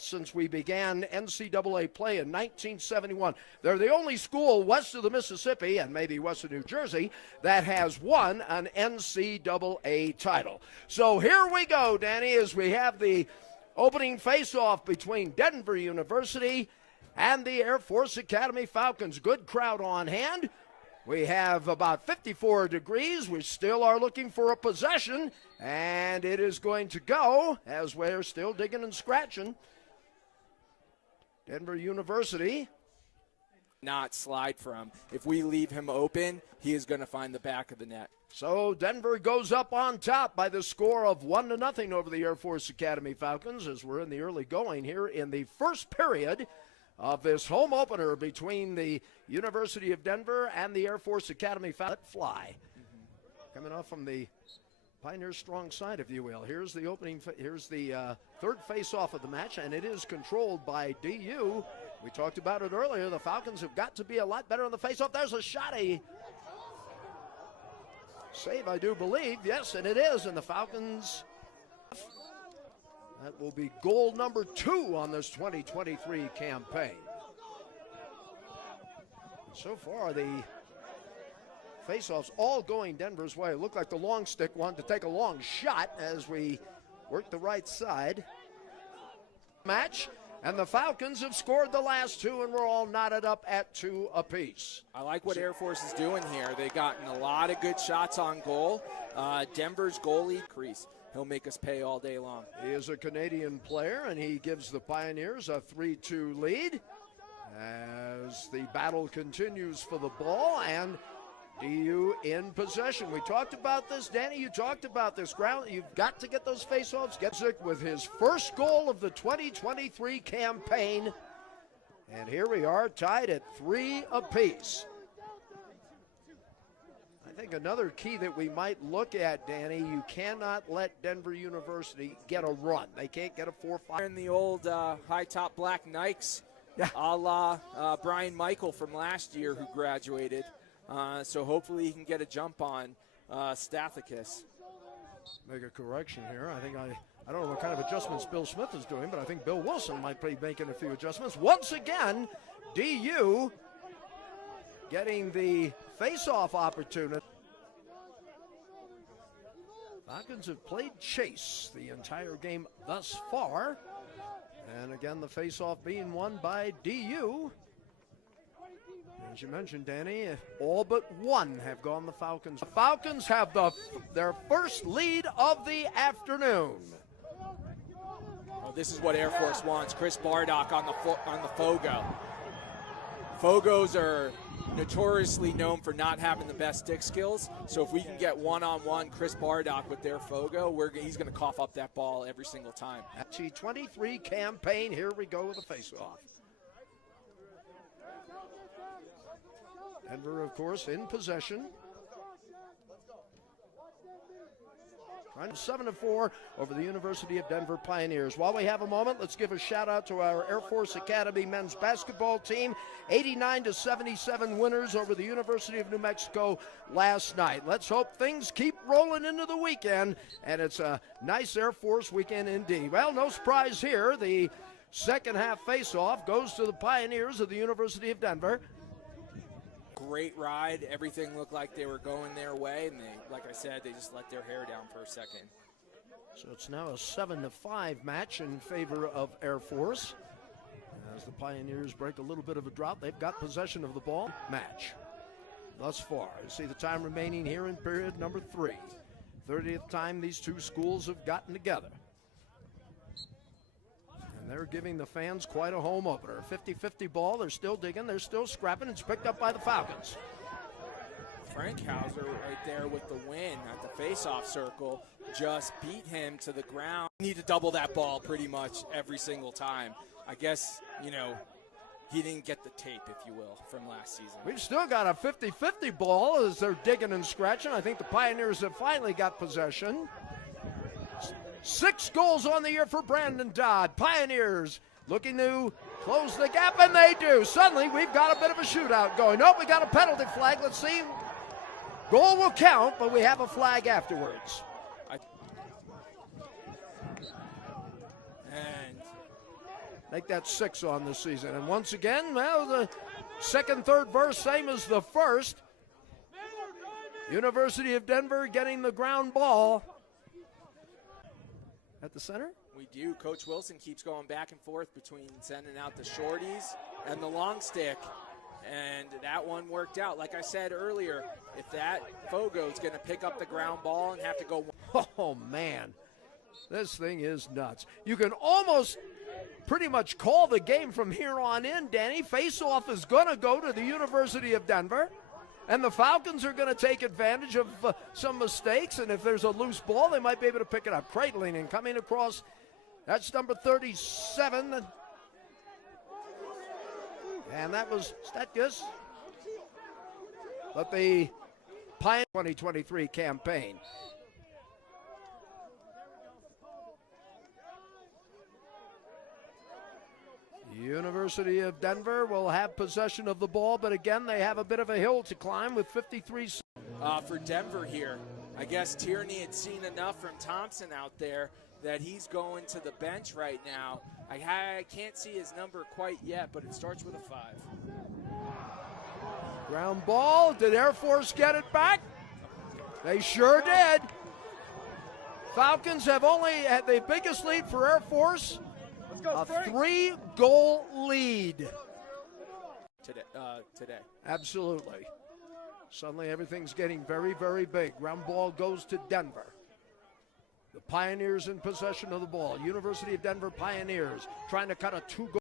since we began NCAA play in 1971. They're the only school west of the Mississippi and maybe west of New Jersey that has won an NCAA title. So here we go, Danny, as we have the opening face-off between Denver University and the Air Force Academy Falcons. Good crowd on hand. We have about 54 degrees. We still are looking for a possession, and it is going to go as we're still digging and scratching. Denver University. Not slide from. If we leave him open, he is going to find the back of the net. So Denver goes up on top by the score of 1-0 over the Air Force Academy Falcons as we're in the early going here in the first period of this home opener between the University of Denver and the Air Force Academy Falcons. Fly. Coming off from the Pioneer strong side, if you will. Here's the opening, here's the third face-off of the match, and it is controlled by DU. We talked about it earlier. The Falcons have got to be a lot better on the face-off. There's a shot, a save, I do believe. Yes, and it is, and the Falcons, that will be goal number 2 on this 2023 campaign. So far, the face-offs all going Denver's way. It looked like the long stick wanted to take a long shot as we work the right side. Match, and the Falcons have scored the last 2, and we're all knotted up at 2 apiece. I like what Air Force is doing here. They've gotten a lot of good shots on goal. Denver's goalie, Crease. He'll make us pay all day long. He is a Canadian player, and he gives the Pioneers a 3-2 lead as the battle continues for the ball, and DU in possession. We talked about this, Danny. You talked about this ground. You've got to get those face-offs. Getzik with his first goal of the 2023 campaign. And here we are tied at 3 apiece. I think another key that we might look at, Danny, you cannot let Denver University get a run. They can't get a 4-5. In the old high-top black Nikes, a la Brian Michael from last year who graduated. So hopefully he can get a jump on Stathakis. Make a correction here. I think I don't know what kind of adjustments Bill Smith is doing, but I think Bill Wilson might be making a few adjustments. Once again, DU getting the face-off opportunity. Falcons have played chase the entire game thus far. And again, the face-off being won by DU. As you mentioned, Danny, all but 1 have gone the Falcons. The Falcons have their first lead of the afternoon. Well, this is what Air Force wants. Chris Bardock on the Fogo. Fogos are notoriously known for not having the best stick skills. So if we can get one-on-one Chris Bardock with their Fogo, he's going to cough up that ball every single time. T23 campaign, here we go with the face-off. Denver, of course, in possession. 7-4 over the University of Denver Pioneers. While we have a moment, let's give a shout out to our Air Force Academy men's basketball team. 89-77 winners over the University of New Mexico last night. Let's hope things keep rolling into the weekend, and it's a nice Air Force weekend indeed. Well, no surprise here. The second half face-off goes to the Pioneers of the University of Denver. Great ride. Everything looked like they were going their way, and they, like I said, they just let their hair down for a second. So it's now a 7-5 match in favor of Air Force. As the Pioneers break a little bit of a drought, they've got possession of the ball. Match thus far. You see the time remaining here in period number 3. 30th time these two schools have gotten together. They're giving the fans quite a home opener. 50-50 ball. They're still digging. They're still scrapping. It's picked up by the Falcons. Frank Hauser right there with the win at the face-off circle just beat him to the ground. You need to double that ball pretty much every single time. I guess, he didn't get the tape, if you will, from last season. We've still got a 50-50 ball as they're digging and scratching. I think the Pioneers have finally got possession. 6 goals on the year for Brandon Dodd. Pioneers looking to close the gap, and they do. Suddenly, we've got a bit of a shootout going. Nope, we got a penalty flag. Let's see. Goal will count, but we have a flag afterwards. And Make that 6 on the season. And once again, well, the second, third verse, same as the first. University of Denver getting the ground ball. At the center? We do. Coach Wilson keeps going back and forth between sending out the shorties and the long stick. And that one worked out. Like I said earlier, if that Fogo's going to pick up the ground ball and have to go. Oh, man. This thing is nuts. You can almost pretty much call the game from here on in, Danny. Faceoff is going to go to the University of Denver. And the Falcons are going to take advantage of some mistakes. And if there's a loose ball, they might be able to pick it up. Cradling and coming across. That's number 37. And that was Stathakis. But the Pioneer 2023 campaign. University of Denver will have possession of the ball, but again, they have a bit of a hill to climb with 53. For Denver here, I guess Tierney had seen enough from Thompson out there that he's going to the bench right now. I can't see his number quite yet, but it starts with a 5. Ground ball. Did Air Force get it back? They sure did. Falcons have only had the biggest lead for Air Force. A 3-goal lead. Today. Absolutely. Suddenly everything's getting very, very big. Ground ball goes to Denver. The Pioneers in possession of the ball. University of Denver Pioneers trying to cut a 2-goal